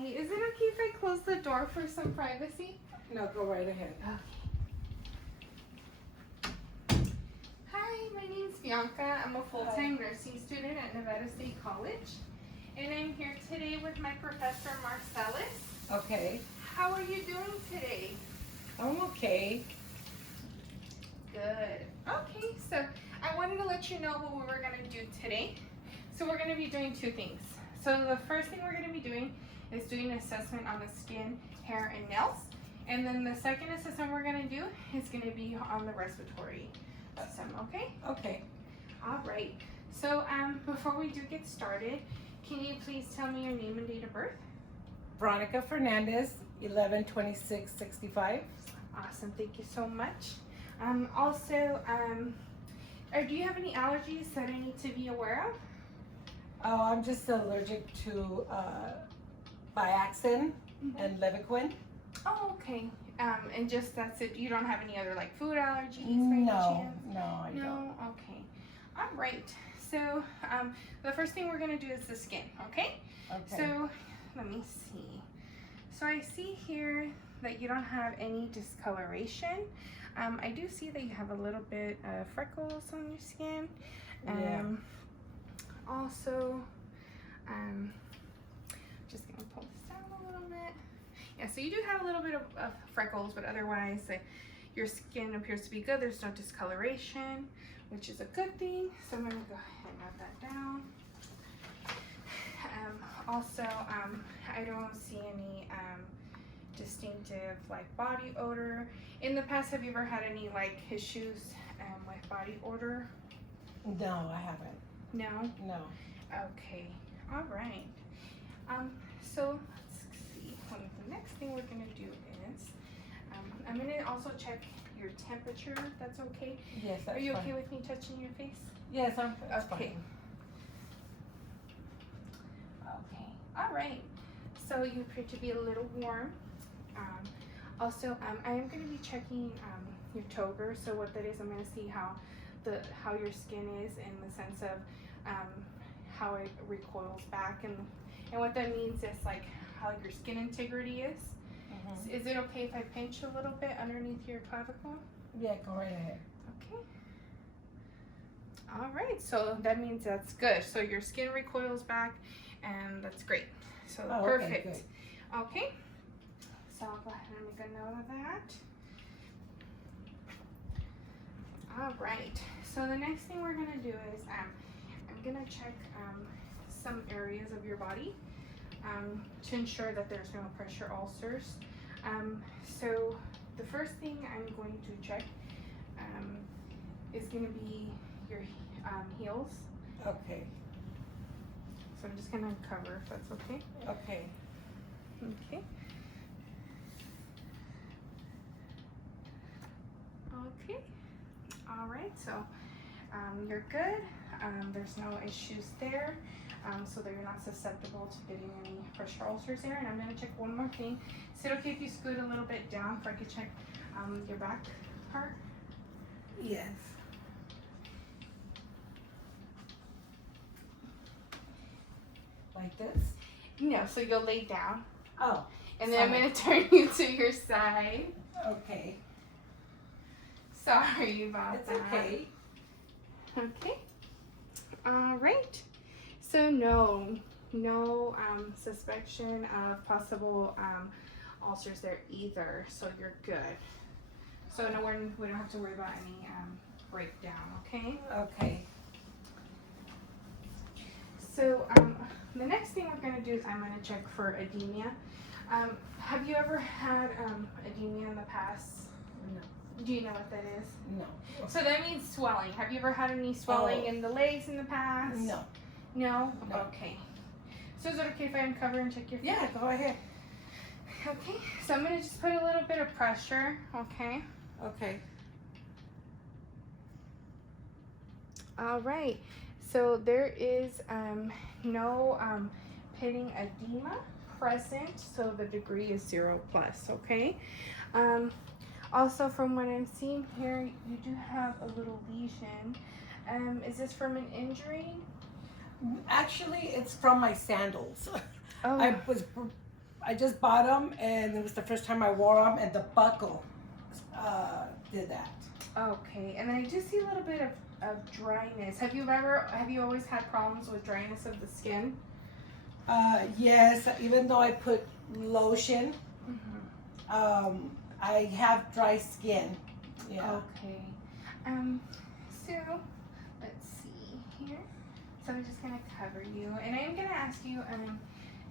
Hi, is it okay if I close the door for some privacy? No, go right ahead. Okay. Hi, my name's Bianca. I'm a full-time nursing student at Nevada State College. And I'm here today with my professor, Marcellus. Okay. How are you doing today? I'm okay. Good. Okay, so I wanted to let you know what we were going to do today. So we're going to be doing two things. So the first thing we're going to be doing is doing an assessment on the skin, hair, and nails. And then the second assessment we're going to do is going to be on the respiratory system, okay? Okay. All right. So before we do get started, can you please tell me your name and date of birth? Veronica Fernandez, 11/26/65. Awesome. Thank you so much. Do you have any allergies that I need to be aware of? Oh, I'm just allergic to Biaxin and Levaquin. Oh, okay. And just that's it. You don't have any other like food allergies? No, I don't. No. Okay. All right. So the first thing we're gonna do is the skin. Okay. Okay. So let me see. So I see here that you don't have any discoloration. I do see that you have a little bit of freckles on your skin. Yeah. Also, just gonna pull this down a little bit. Yeah, so you do have a little bit of freckles, but otherwise your skin appears to be good. There's no discoloration, which is a good thing. So I'm gonna go ahead and note that down. I don't see any distinctive like body odor. In the past, have you ever had any like issues with body odor? No, I haven't. No? No. Okay. All right. So let's see. The next thing we're gonna do is I'm gonna also check your temperature. If that's okay. Yes, that's Are you fine. okay with me touching your face? Yes, that's Okay. fine. Okay. All right. So you appear to be a little warm. I am going to be checking your toger. So what that is, I'm going to see how your skin is in the sense of how it recoils back, and what that means is like how your skin integrity is. Mm-hmm. Is it okay if I pinch a little bit underneath your clavicle? Yeah, go right ahead. Okay. All right. So that means that's good. So your skin recoils back, and that's great. So perfect. Okay, good. Okay. So I'll go ahead and make a note of that. All right. So the next thing we're gonna do is I'm gonna check some areas of your body to ensure that there's no pressure ulcers. So the first thing I'm going to check is gonna be your heels. Okay. So I'm just gonna cover if that's okay. Okay. Okay. Okay. All right. So you're good. There's no issues there. So that you're not susceptible to getting any pressure ulcers there. And I'm gonna check one more thing. Is it okay if you scoot a little bit down so I can check your back part? Yes. Like this? No. So you'll lay down. Oh. And then I'm gonna turn you to your side. Okay. Sorry about It's that. okay. Okay. All right. So no suspicion of possible ulcers there either. So you're good. So no, we don't have to worry about any breakdown. Okay. Okay. So the next thing we're gonna do is I'm gonna check for edema. Have you ever had edema in the past? No. Do you know what that is? No. So that means swelling. Have you ever had any swelling in the legs in the past? No. No? No. Okay. So is it okay if I uncover and check your feet? Yeah, go ahead. Okay. So I'm going to just put a little bit of pressure. Okay. Okay. All right. So there is no pitting edema present. So the degree is 0+. Okay. Also, from what I'm seeing here, you do have a little lesion. Is this from an injury? Actually, it's from my sandals. Oh. I was I just bought them, and it was the first time I wore them, and the buckle did that. Okay, and then I do see a little bit of dryness. Have you always had problems with dryness of the skin? Yes, even though I put lotion, I have dry skin. Yeah. Okay. So let's see here. So I'm just gonna cover you, and I'm gonna ask you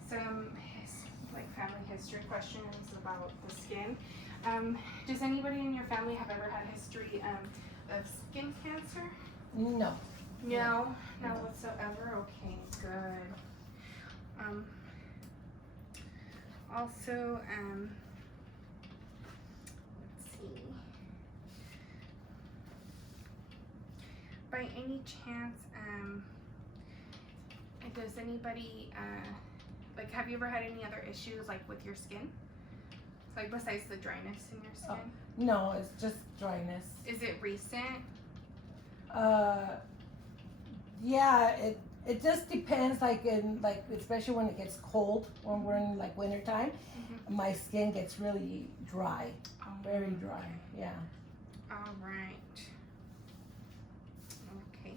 some family history questions about the skin. Does anybody in your family have ever had history of skin cancer? No. No, not whatsoever. Okay, good. Also, let's see. By any chance, does anybody have you ever had any other issues like with your skin? Like besides the dryness in your skin? No, it's just dryness. Is it recent? Yeah, it just depends. Especially when it gets cold, when we're in wintertime, my skin gets really dry, very dry. Yeah. All right. Okay.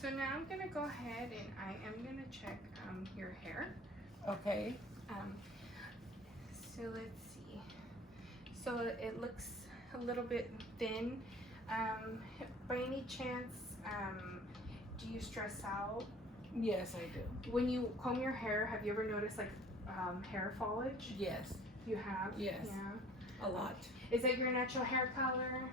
So now I'm gonna go ahead and I am gonna check your hair. Okay. So let's see. So it looks a little bit thin. By any chance, do you stress out? Yes, I do. When you comb your hair, have you ever noticed hair foliage? Yes. You have? Yes. Yeah. A lot. Is that your natural hair color?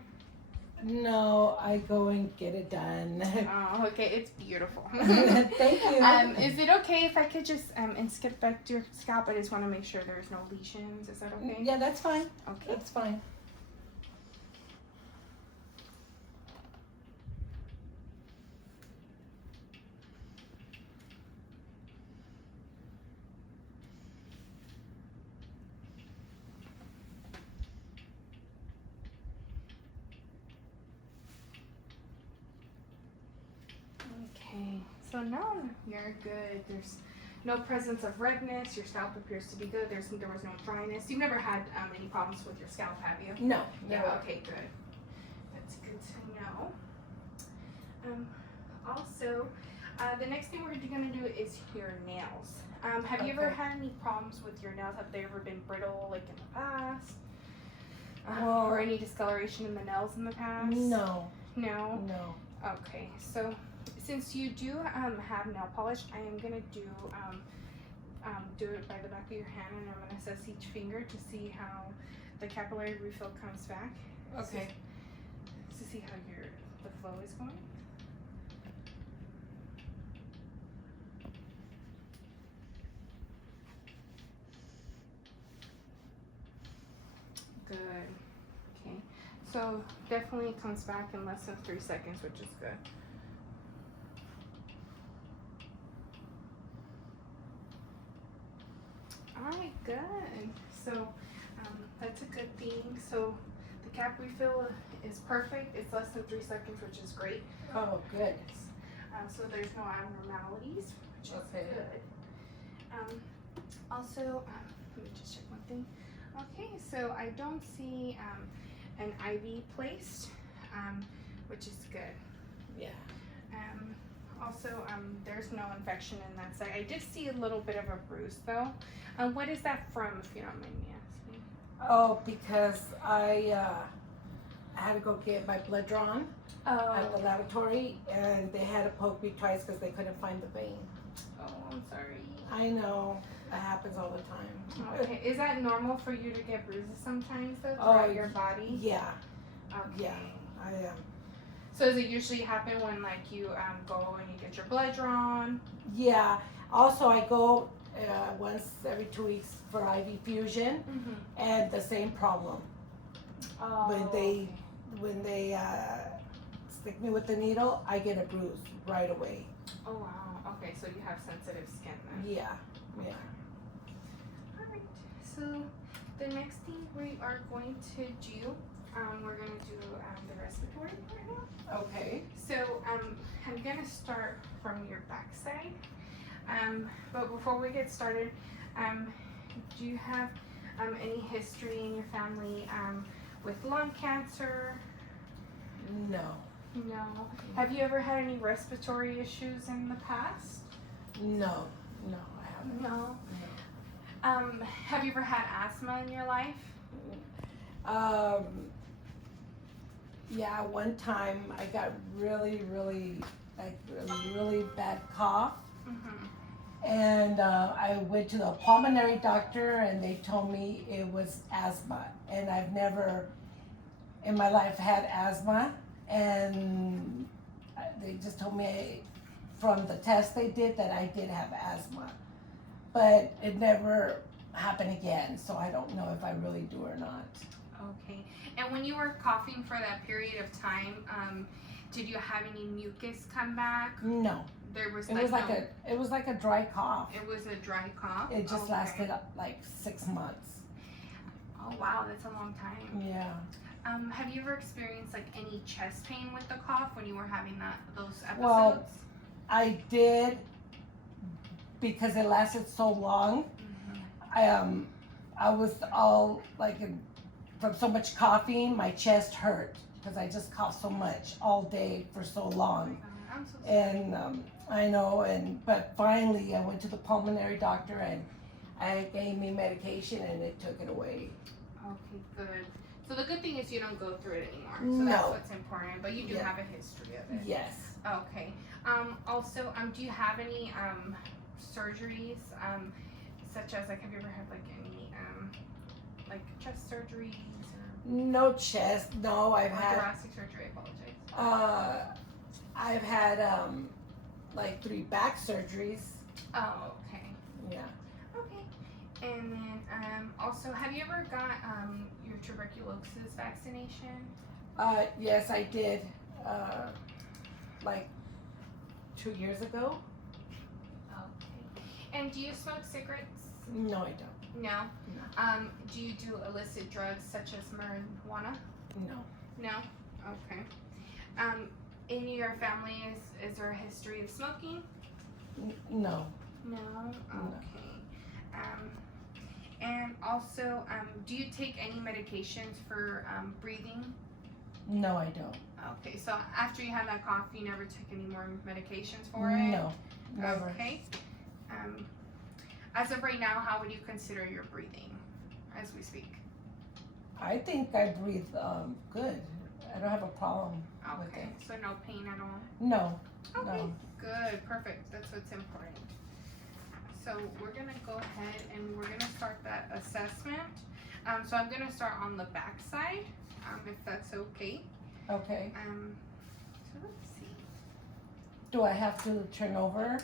No, I go and get it done. Oh, okay. It's beautiful. Thank you. Is it okay if I could just inspect your scalp? I just want to make sure there's no lesions. Is that okay? Yeah, that's fine. Okay. That's fine. Okay. So now you're good. There's no presence of redness. Your scalp appears to be good. There was no dryness. You've never had any problems with your scalp, have you? No. Yeah. Never. Okay. Good. That's good to know. Also, the next thing we're gonna do is your nails. Have you ever Okay. had any problems with your nails? Have they ever been brittle, like in the past? Well- Or any discoloration in the nails in the past? No. No. No. Okay. So, since you do have nail polish, I am gonna do it by the back of your hand, and I'm gonna assess each finger to see how the capillary refill comes back. Okay. To see how the flow is going. Good. Okay. So definitely comes back in less than 3 seconds, which is good. Alright, good. So that's a good thing. So the cap refill is perfect. It's less than 3 seconds, which is great. Oh, good. So there's no abnormalities, which is Okay. good. Also, let me just check one thing. Okay, so I don't see an IV placed, which is good. Yeah. Also, there's no infection in that side. I did see a little bit of a bruise though. What is that from, if you don't mind me asking? Oh, because I had to go get my blood drawn at the laboratory, and they had to poke me twice because they couldn't find the vein. Oh, I'm sorry. I know. It happens all the time. Okay, is that normal for you to get bruises sometimes though throughout your body? Yeah. Okay. Yeah, I am. So does it usually happen when you go and you get your blood drawn? Yeah. Also, I go once every 2 weeks for IV fusion, and the same problem. Oh. When they stick me with the needle, I get a bruise right away. Oh wow. Okay, so you have sensitive skin then. Yeah. Yeah. Alright. So the next thing we are going to do, we're gonna do the respiratory part now. Okay. So I'm gonna start from your backside. But before we get started, Do you have any history in your family with lung cancer? No. No. Have you ever had any respiratory issues in the past? No. No, I haven't. No. No. Have you ever had asthma in your life? Yeah, one time I got really like a really bad cough, and I went to the pulmonary doctor, and they told me it was asthma, and I've never in my life had asthma, and they just told me from the test they did that I did have asthma, but it never happened again, so I don't know if I really do or not. Okay. And when you were coughing for that period of time, did you have any mucus come back? No. There was It was like a dry cough. It was a dry cough. It just Okay. lasted like 6 months. Oh wow, that's a long time. Yeah. Have you ever experienced like any chest pain with the cough when you were having those episodes? Well, I did, because it lasted so long. I was all like from so much coughing, my chest hurt because I just coughed so much all day for so long. I'm so sorry. And I know, but finally I went to the pulmonary doctor, and I gave me medication, and it took it away. Okay, good. So the good thing is you don't go through it anymore. So No. that's what's important. But you do Yeah. have a history of it. Yes. Okay. Also, do you have any surgeries, such as like have you ever had like any like chest surgeries or No chest. No, I've or had. thoracic surgery? I apologize. I've had like 3 back surgeries. Oh, okay. Yeah. Okay. And then also, have you ever got your tuberculosis vaccination? Yes, I did. Like 2 years ago. Okay. And do you smoke cigarettes? No, I don't. No. No. Do you do illicit drugs such as marijuana? No. No. Okay. In your family, is there a history of smoking? No. No. Okay. And also, do you take any medications for breathing? No, I don't. Okay. So after you had that cough, you never took any more medications for it? No. Never. Okay. As of right now, how would you consider your breathing as we speak? I think I breathe good. I don't have a problem with Okay, it. so no pain at all? No. Okay, No. good, perfect. That's what's important. So we're gonna go ahead and we're gonna start that assessment. So I'm gonna start on the back side, if that's okay. Okay. So let's see. Do I have to turn over?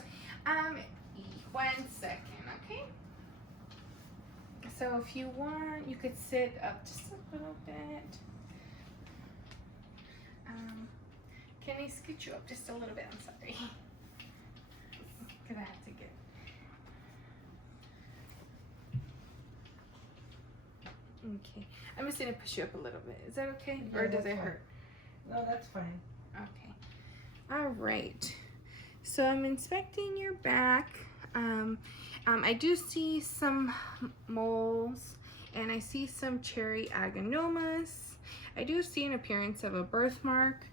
1 second, okay? So if you want, you could sit up just a little bit. Can I scoot you up just a little bit? I'm sorry. Because I have to get. Okay. I'm just going to push you up a little bit. Is that okay? Yeah, Or does that's it fine. hurt? No, that's fine. Okay. All right. So I'm inspecting your back. I do see some moles, and I see some cherry adenomas. I do see an appearance of a birthmark.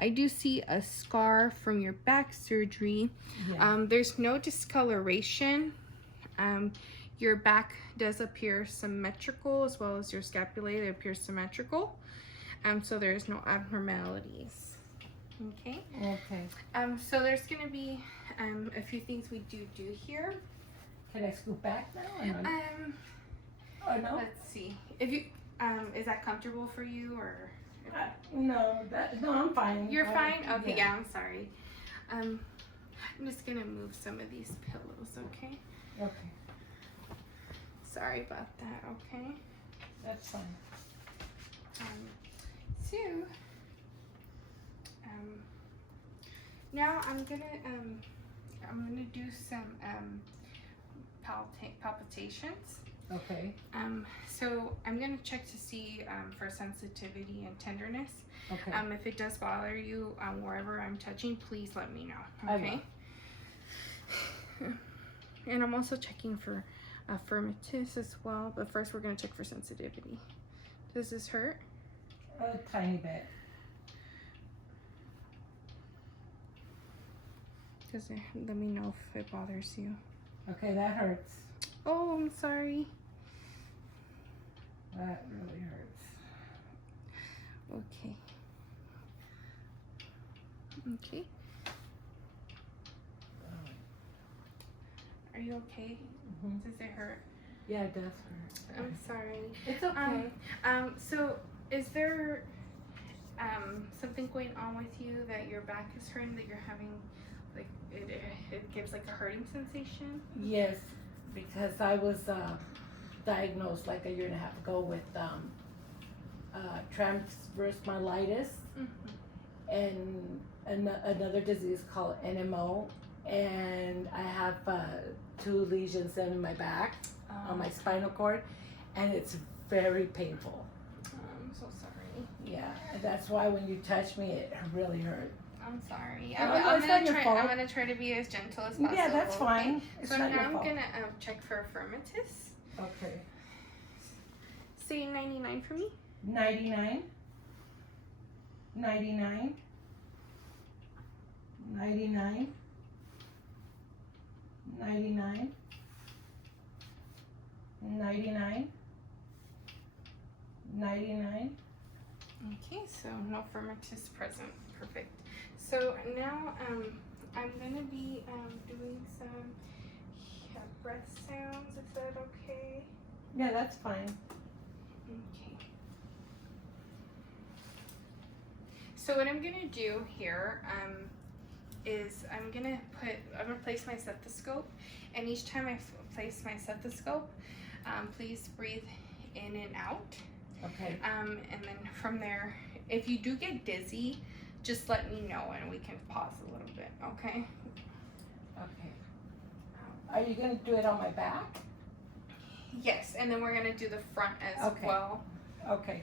I do see a scar from your back surgery. Yeah. There's no discoloration. Your back does appear symmetrical, as well as your scapulae. They appear symmetrical. So there's no abnormalities. Okay. Okay. So there's gonna be a few things we do here. Can I scoot back now or no? Or no? Let's see. If you is that comfortable for you or? No, I'm fine. You're fine? Okay, Yeah. yeah, I'm sorry. I'm just gonna move some of these pillows, okay? Okay, Sorry about that, okay? that's fine. So, now I'm gonna do some palpitations. Okay. So I'm gonna check to see for sensitivity and tenderness. Okay. If it does bother you wherever I'm touching, please let me know. I Okay. And I'm also checking for affirmative as well. But first, we're gonna check for sensitivity. Does this hurt? A tiny bit. Let me know if it bothers you. Okay, that hurts. Oh, I'm sorry. That really hurts. Okay. Okay. Are you okay? Mm-hmm. Does it hurt? Yeah, it does hurt. I'm sorry. It's okay. So is there something going on with you that your back is hurting, that you're having like it gives like a hurting sensation? Yes, because I was diagnosed like a year and a half ago with transverse myelitis and another disease called NMO, and I have 2 lesions in my back on my spinal cord, and it's very painful. I'm so sorry. Yeah, and that's why when you touch me, it really hurt. I'm sorry. No, I'm it's not your fault. gonna try to be as gentle as possible. Yeah, that's fine. Okay? It's So not now your I'm fault. gonna check for affirmatives. Okay. Say 99 for me. 99, 99, 99, 99, 99, 99. Okay, so no affirmatives present. Perfect. So now I'm gonna be doing some breath sounds. Is that okay? Yeah, that's fine. Okay. So what I'm gonna do here is I'm gonna place my stethoscope, and each time I place my stethoscope, please breathe in and out. Okay. And then from there, if you do get dizzy, just let me know and we can pause a little bit. Okay. Okay. Are you gonna do it on my back? Yes, and then we're gonna do the front as Okay. well. Okay. Okay.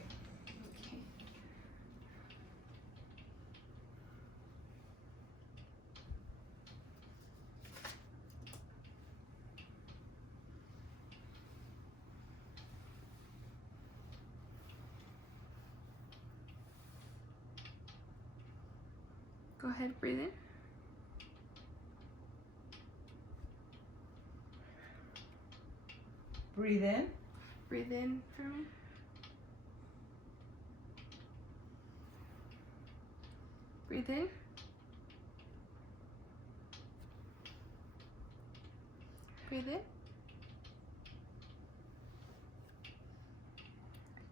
Go ahead, breathe in. Breathe in. Breathe in for me. Breathe in. Breathe in.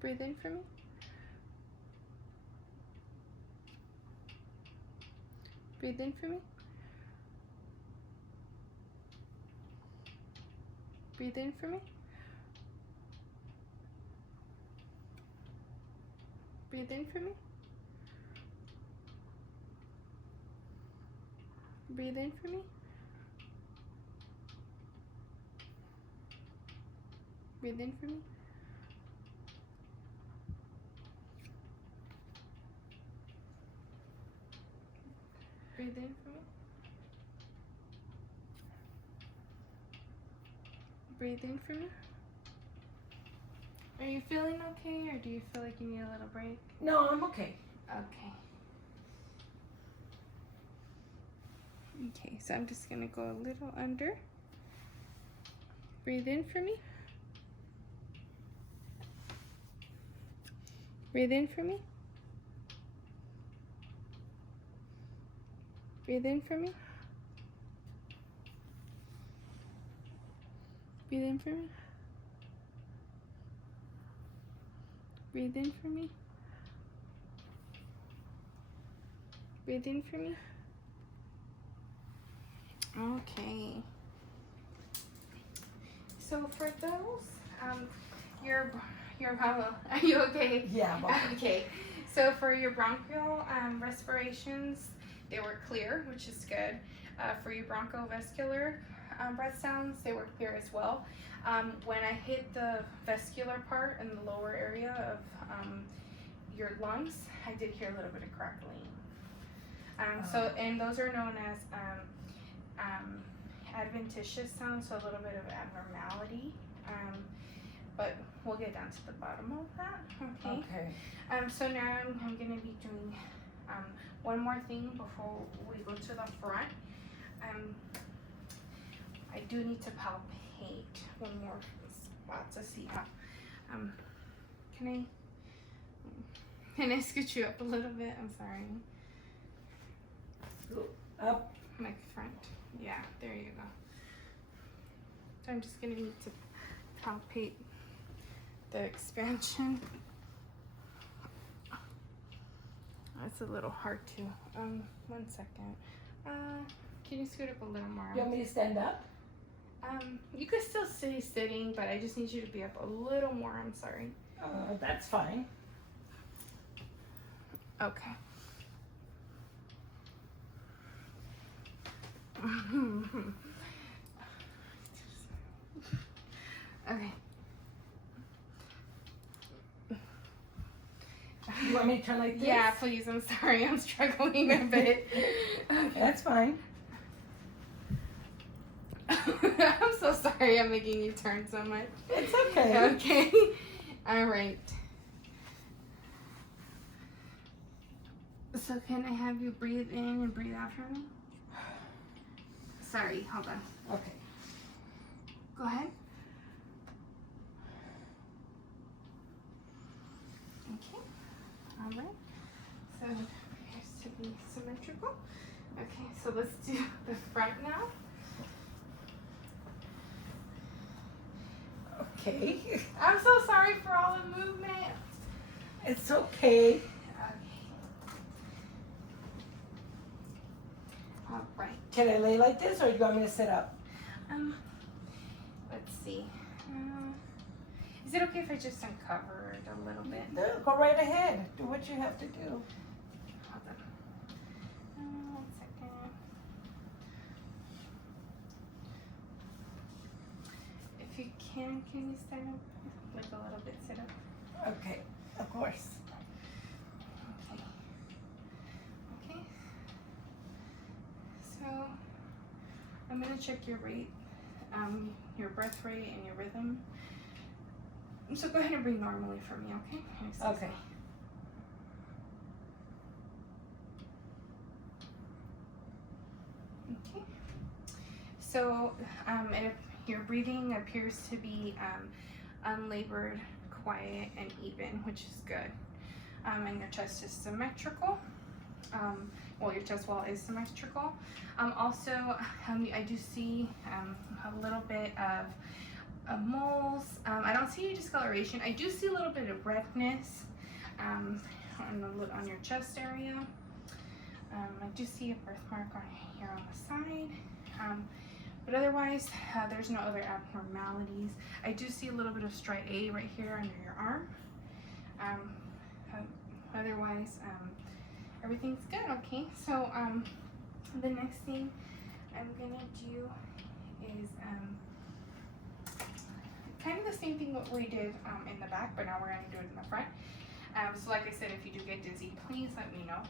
Breathe in for me. Breathe in for me. Breathe in for me. Breathe in for me. Breathe in for me. Breathe in for me. Breathe in for me. Breathe in for me. Are you feeling okay, or do you feel like you need a little break? No, I'm okay. Okay. Okay, so I'm just gonna go a little under. Breathe in for me. Breathe in for me. Breathe in for me. Breathe in for me. Breathe in for me. Breathe in for me. Okay. So for those, your are you okay? Yeah, I'm okay. Okay. So for your bronchial respirations, they were clear, which is good. For your bronchiovascular breath sounds, they were clear as well. When I hit the vascular part in the lower area of your lungs, I did hear a little bit of crackling. So, and those are known as adventitious sound, so a little bit of abnormality. But we'll get down to the bottom of that. Okay. Okay. So now I'm gonna be doing one more thing before we go to the front. I do need to palpate one more spot to see how. Can I scoot you up a little bit? I'm sorry. Up. Like front. Yeah, there you go. So I'm just gonna need to palpate the expansion. It's a little hard to. 1 second. Can you scoot up a little more? You want me to stand up? You could still stay sitting, but I just need you to be up a little more. I'm sorry. That's fine. Okay. Okay. You want me to turn like this? Yeah, please. I'm sorry. I'm struggling a bit. Okay. That's fine. I'm so sorry I'm making you turn so much. It's okay. Okay. All right. So can I have you breathe in and breathe out for me? Sorry, hold on. Okay. Go ahead. Okay. All right. So it appears to be symmetrical. Okay, so let's do the front now. Okay. I'm so sorry for all the movement. It's okay. Okay. All right. Can I lay like this, or do you want me to sit up? Let's see. Is it okay if I just uncover it a little bit? No, go right ahead. Do what you have to do. Hold on. 1 second. If you can you stand up? Like a little bit, sit up. Okay, of course. Okay. Okay. So I'm gonna check your rate, your breath rate and your rhythm. So go ahead and breathe normally for me, okay? Excuse Okay. me. Okay. So your breathing appears to be unlabored, quiet, and even, which is good. And your chest is symmetrical. Well, your chest wall is symmetrical. Also, I do see a little bit of moles. I don't see any discoloration. I do see a little bit of redness on your chest area. I do see a birthmark here on the side. But otherwise, there's no other abnormalities. I do see a little bit of striae right here under your arm. Otherwise, everything's good, okay? So the next thing I'm gonna do is kind of the same thing what we did in the back, but now we're gonna do it in the front. So like I said, if you do get dizzy, please let me know.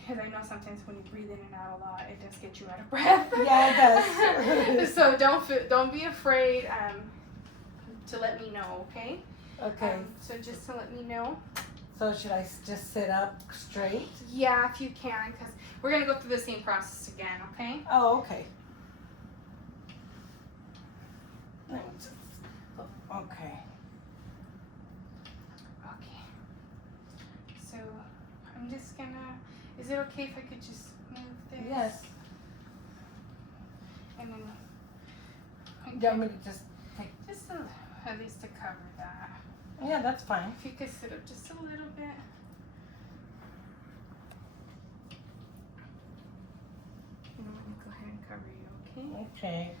Because I know sometimes when you breathe in and out a lot, it does get you out of breath. Yeah, it does. So don't be afraid to let me know, okay? Okay. So just to let me know. So should I just sit up straight? Yeah, if you can, because we're going to go through the same process again, okay? Oh, okay. Okay. Okay. So I'm just going to, is it okay if I could just move this? Yes. And then, Do you want me to just take? just at least to cover that. Yeah, that's fine. If you could sit up just a little bit. And I'm going to go ahead and cover you, okay? Okay.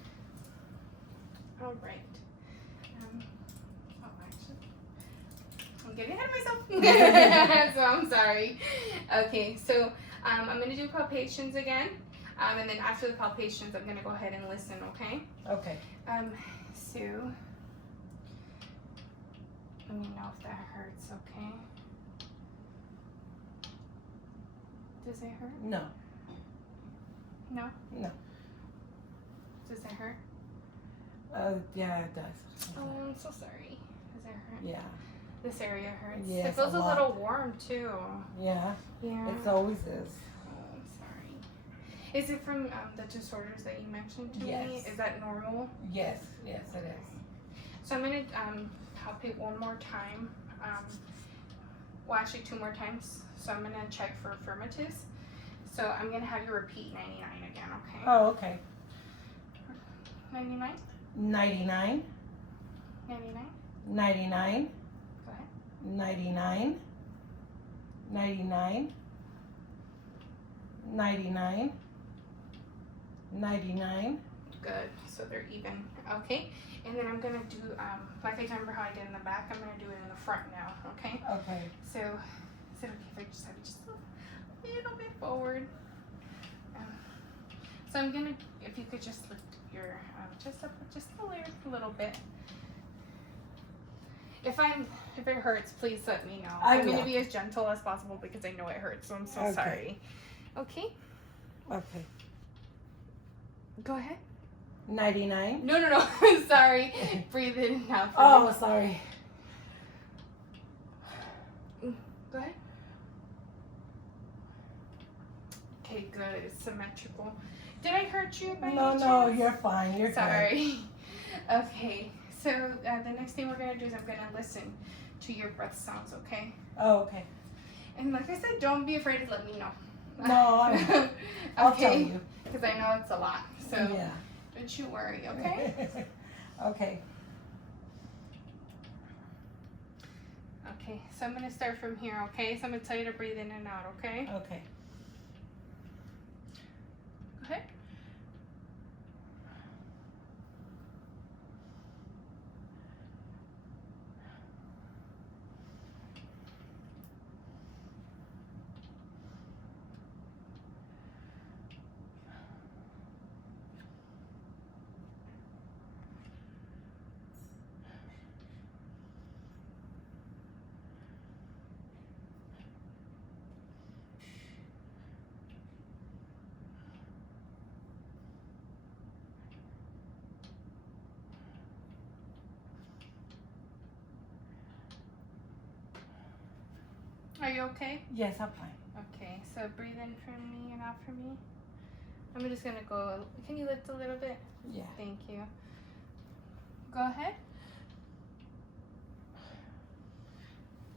All right. Actually, I'm getting ahead of myself. So I'm sorry. Okay, so I'm going to do palpations again. And then after the palpations, I'm going to go ahead and listen, okay? Okay. So let me know if that hurts, okay? Does it hurt? No. No? No. Does it hurt? Yeah, it does. Oh, I'm so sorry. Does it hurt? Yeah. This area hurts. Yes, It feels a a lot. little warm too. Yeah. Yeah. It always is. Oh, I'm sorry. Is it from the disorders that you mentioned to me? Yes. Is that normal? Yes, yes, it is. So I'm gonna help you one more time. Well, actually 2 more times. So I'm gonna check for affirmatives. So I'm gonna have you repeat 99 again, okay? Oh, okay. 99? 99. 99? 99. Go ahead. 99. 99. 99. 99. Good. So they're even. Okay. And then I'm gonna do like I remember how I did in the back. I'm gonna do it in the front now. Okay. Okay. So is it okay if I just have you just a little bit forward? So I'm gonna, if you could just lift your just up just a little bit. If it hurts, please let me know. I'm gonna be as gentle as possible because I know it hurts. So I'm so sorry. Okay. Okay. Go ahead. 99. No. Sorry. Breathe in and out. Oh, sorry. Go ahead. Okay, good. It's symmetrical. Did I hurt you by any chance? No, you're fine. You're sorry. Okay. So the next thing we're gonna do is I'm gonna listen to your breath sounds. Okay. Oh, okay. And like I said, don't be afraid to let me know. No, I'll tell you. Because I know it's a lot. So yeah. Don't you worry. Okay. Okay. Okay. So I'm gonna start from here. Okay. So I'm gonna tell you to breathe in and out. Okay. Okay. Go ahead. Are you okay? Yes, I'm fine. Okay, so breathe in from me and out from me. I'm just gonna go, can you lift a little bit? Yeah. Thank you. Go ahead.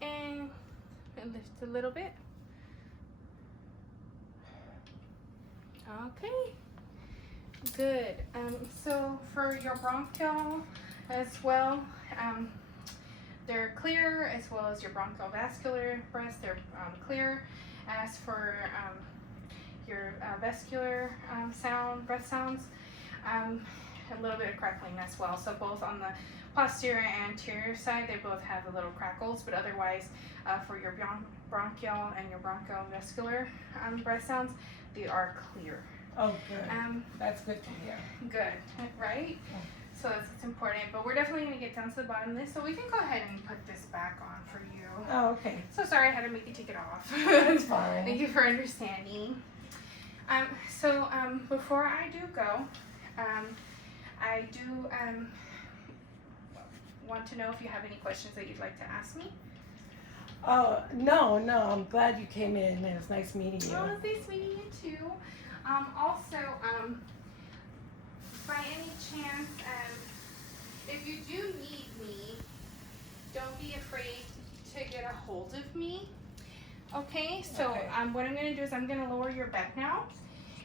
And lift a little bit. Okay. Good. So for your bronchial as well, they're clear, as well as your bronchial vascular breaths, they're clear. As for your vascular breath sounds, a little bit of crackling as well. So both on the posterior and anterior side, they both have the little crackles, but otherwise, for your bronchial and your bronchial vascular breath sounds, they are clear. Oh, good. That's good to hear. Good, right? Yeah. So it's important, but we're definitely going to get down to the bottom of this, so we can go ahead and put this back on for you. Oh, okay. So sorry I had to make you take it off. That's fine. Thank you for understanding. So before I do go, I do want to know if you have any questions that you'd like to ask me. Oh, no, I'm glad you came in. It was nice meeting you. Oh, it was nice meeting you too. Also, by any chance, if you do need me, don't be afraid to get a hold of me. Okay, so Okay. what I'm going to do is I'm going to lower your back now,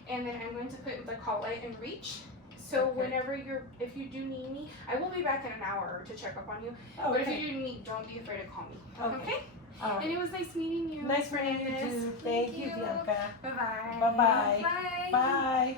and then I'm going to put the call light in reach. So Okay. whenever if you do need me, I will be back in an hour to check up on you. Okay. But if you do need, don't be afraid to call me. Okay. All right. And it was nice meeting you. Nice meeting you Frances. too. Thank you, Bianca. Bye-bye. Bye-bye. Bye. Bye.